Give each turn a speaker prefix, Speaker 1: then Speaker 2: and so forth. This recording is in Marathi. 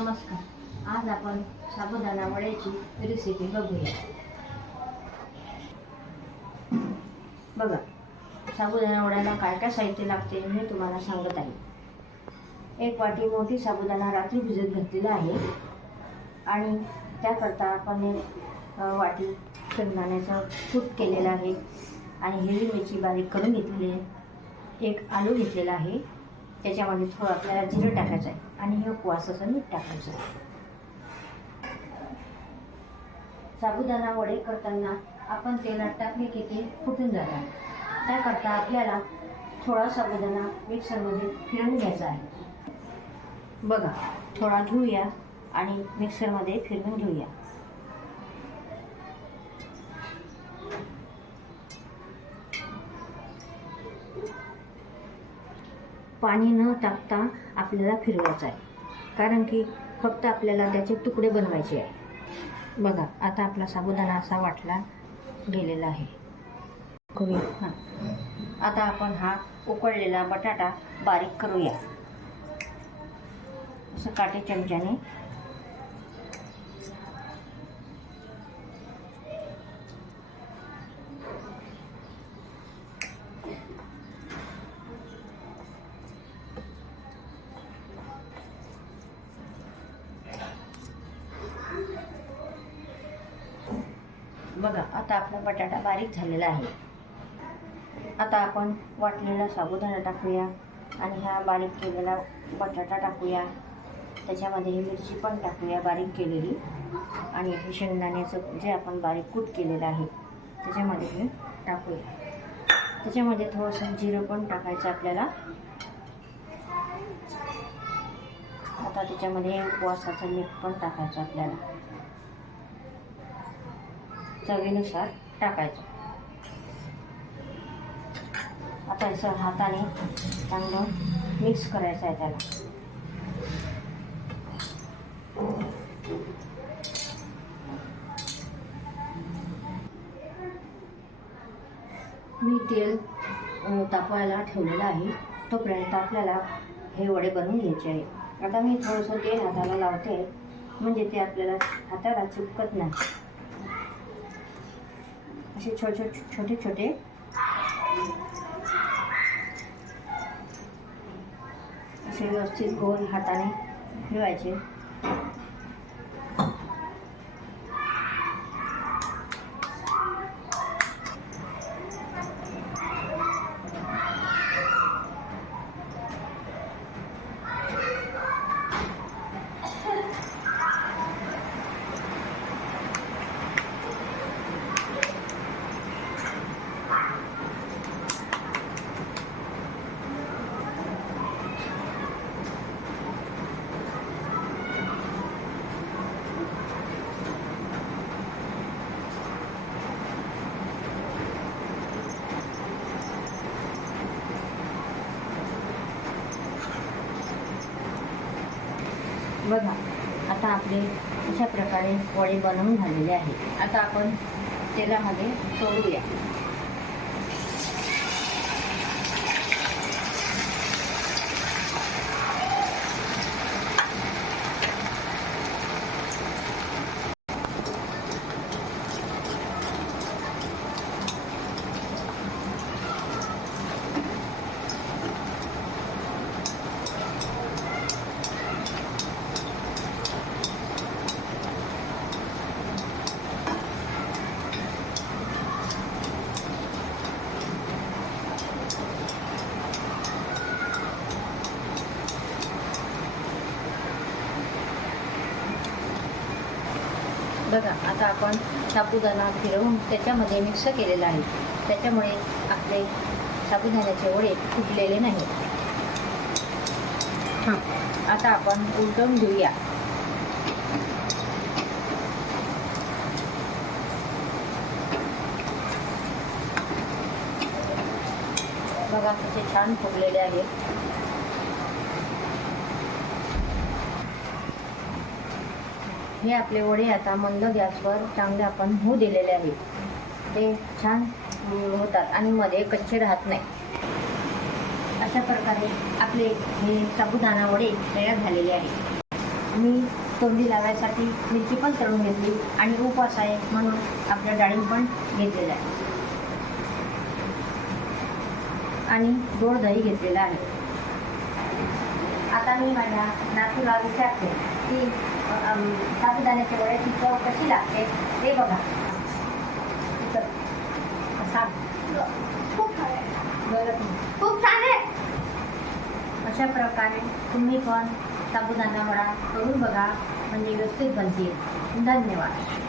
Speaker 1: नमस्कार. आज आपण साबुदाणा वड्याची रेसिपी बघूया. बघा साबुदाणा वड्याला काय काय साहित्य लागते मी तुम्हाला सांगत आहे. एक वाटी मोठी साबुदाणा रात्री भिजत घातलेला आहे. आणि त्याकरता आपण एक वाटी शेंगदाण्याचा कूट केलेलं आहे. आणि हिरवी मिरची बारीक करून घेतलेली आहे. एक आलू घेतलेला आहे. त्याच्यामध्ये थोडं आपल्याला जिरं टाकायचं आहे. आणि हे उपवासाचं मीठ टाकायचं. साबुदाणा वडे करताना आपण तेलात टाकले की ते फुटून जातात. त्याकरता आपल्याला थोडा साबुदाणा मिक्सरमध्ये फिरवून घ्यायचा आहे. बघा थोडा घेऊया आणि मिक्सरमध्ये फिरवून घेऊया. पाणी न टाकता आपल्याला फिरवायचं आहे. कारण की फक्त आपल्याला त्याचे तुकडे बनवायचे आहे. बघा आता आपला साबुदाणा असा वाटला गेलेला आहे. करूया? हां. आता आपण हा उकळलेला बटाटा बारीक करूया. असं काटे चमच्याने बघा आता आपला बटाटा बारीक झालेला आहे. आता आपण वाटलेला साबुदाणा टाकूया आणि हा बारीक केलेला बटाटा टाकूया. त्याच्यामध्ये ही मिरची पण टाकूया बारीक केलेली. आणि हे शेंगदाण्याचं जे आपण बारीक कूट केलेलं आहे त्याच्यामध्ये हे टाकूया. त्याच्यामध्ये थोडंसं जिरं पण टाकायचं आपल्याला. आता त्याच्यामध्ये वासाचं मीठ पण टाकायचं आपल्याला. चवीनुसार टाकायचं. आता असं हाताने चांगलं मिक्स करायचं आहे त्याला. मी तेल तापवायला ठेवलेलं आहे. तोपर्यंत आपल्याला हे वडे बनवून घ्यायचे आहे. आता मी थोडंसं तेल हाताला लावते. म्हणजे ते आपल्याला हाताला चिपकत नाही. असे छोटे छोटे छोटे छोटे. असे व्यवस्थित गोल हाताने फिरवायचे. बघा आता आपले अशा प्रकारे वडे बनवून झालेले आहे आता आपण तेलामध्ये सोडूया. बघा आता आपण साबुदाणा फिरवून त्याच्यामध्ये मिक्स केलेला आहे. त्याच्यामुळे आपले साबुदाण्याचे वडे फुटलेले नाही हां आता आपण उलटवून घेऊया. बघा कसे छान फुगलेले आहेत हे आपले वडे आता मंद गॅसवर चांगले आपण होऊ दिलेले आहेत. ते छान होतात आणि मध्ये कच्चे राहत नाही. अशा प्रकारे आपले हे साबुदाणा वडे तयार झालेले आहेत. मी तोंडी लावायसाठी मिरची पण तळून घेतली आणि उपवास आहे म्हणून आपल्या डाळिंब पण घेतलेलं आहे. आणि गोड दही घेतलेलं आहे. आता मी माझ्या नातूला विचारते की अम, साबुदाण्याच्या वड्याची चव कशी लागते ते बघा. सांग.
Speaker 2: खूप छान आहे.
Speaker 1: बरं तुम्ही.
Speaker 2: खूप छान आहे.
Speaker 1: अशा प्रकारे तुम्ही पण साबुदाणा वडा करून बघा म्हणजे व्यवस्थित बनतील. धन्यवाद.